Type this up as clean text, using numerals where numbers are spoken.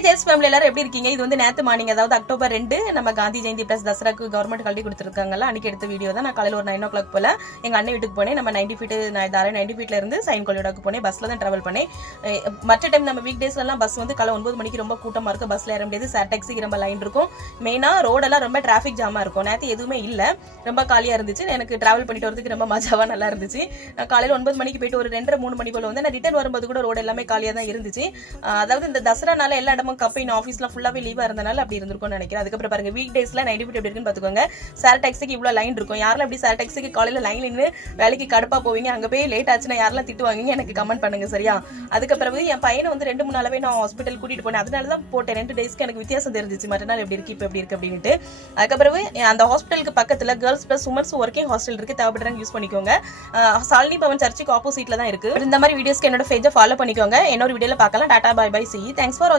Hi ஜெர்ஸ் family எல்லாரும் எப்படி இருக்கீங்க? இது வந்து நேத்து மார்னிங், அதாவது அக்டோபர் 2 நம்ம காந்தி ஜெயந்தி பிளஸ் தசராக்கு கவர்மெண்ட் ஹாலிடே கொடுத்துருக்காங்கல்ல, அன்னைக்கு எடுத்த வீடியோ தான். நான் காலையில் ஒரு 9 o'clock போல எங்க அண்ணன் வீட்டுக்கு போனேன். நம்ம 90 feet 90 feetல இருந்து சைன் கொலியோடாக்கு போனேன். பஸ்ல தான் டிராவல் பண்ணேன். மற்ற டைம் நம்ம வீக் டேஸ்லாம் பஸ் வந்து காலை 9 மணிக்கு ரொம்ப கூட்டமா இருக்கும், பஸ்ல ஏற முடியாது. சார் டாக்ஸிக்கு ரொம்ப லைன் இருக்கும், மெயினா ரோடெல்லாம் ரொம்ப டிராஃபிக் ஜாமா இருக்கும். நேற்று எதுவுமே இல்லை, ரொம்ப காலியா இருந்துச்சு. எனக்கு டிராவல் பண்ணிட்டு வரதுக்கு ரொம்ப மஜாவா நல்லா இருந்துச்சு. காலையில் 9 மணிக்கு போயிட்டு ஒரு 2:30-3 மணி போல வந்து நான் ரிட்டர்ன் வரும்போது கூட ரோடு எல்லாமே காலியா தான் இருந்துச்சு. அதாவது இந்த தசரானால எல்லா இடமும் கம்பெனி ஆஃபீஸ்லாம் ஃபுல்லாவே லீவா இருந்தனால அப்படி இருந்திருக்கும்னு நினைக்கிறேன். அதுக்கப்புறம் பாருங்க, வீக் டேஸ்ல 90 feet எப்படி இருக்குன்னு பாத்துக்கோங்க. சார் டாக்ஸிக்கு இவ்வளவு லைன் இருக்கும். யாரெல்லாம் அப்படி சார் டாக்ஸிக்கு காலையில லைன் நின்று வேலைக்கு கடுப்பா போவீங்க, அங்க போய் லேட் ஆச்சுன்னா யாரெல்லாம் திட்டுவாங்க எனக்கு கமெண்ட் பண்ணுங்க, சரியா? அதுக்கப்புறம் என் பையனை வந்து 2-3 நாளாவே நான் ஹாஸ்பிட்டல் கூட்டிட்டு போனேன். அதனால தான் போட்டேன். 2 டேஸ்க்கு எனக்கு வித்தியாசம் தெரிஞ்சிச்சு, மற்ற நாள் எப்படி இருக்கு இப்ப எப்படி இருக்கு அப்படின்ட்டு. அதுக்கப்புறம் அந்த ஹாஸ்பிட்டலுக்கு பக்கத்துல girls plus women's working hostel இருக்கு, தேவைப்படுறாங்க யூஸ் பண்ணிக்கோங்க. சாலினி பவன் சர்ச்சுக்கு ஆப்போசிட்ல தான் இருக்கு. இந்த மாதிரி வீடியோஸ்க்கு என்னோட பேஜை ஃபாலோ பண்ணிக்கோங்க. இன்னொரு வீடியோல பார்க்கலாம். Tata bye bye, see you. Thanks for watching.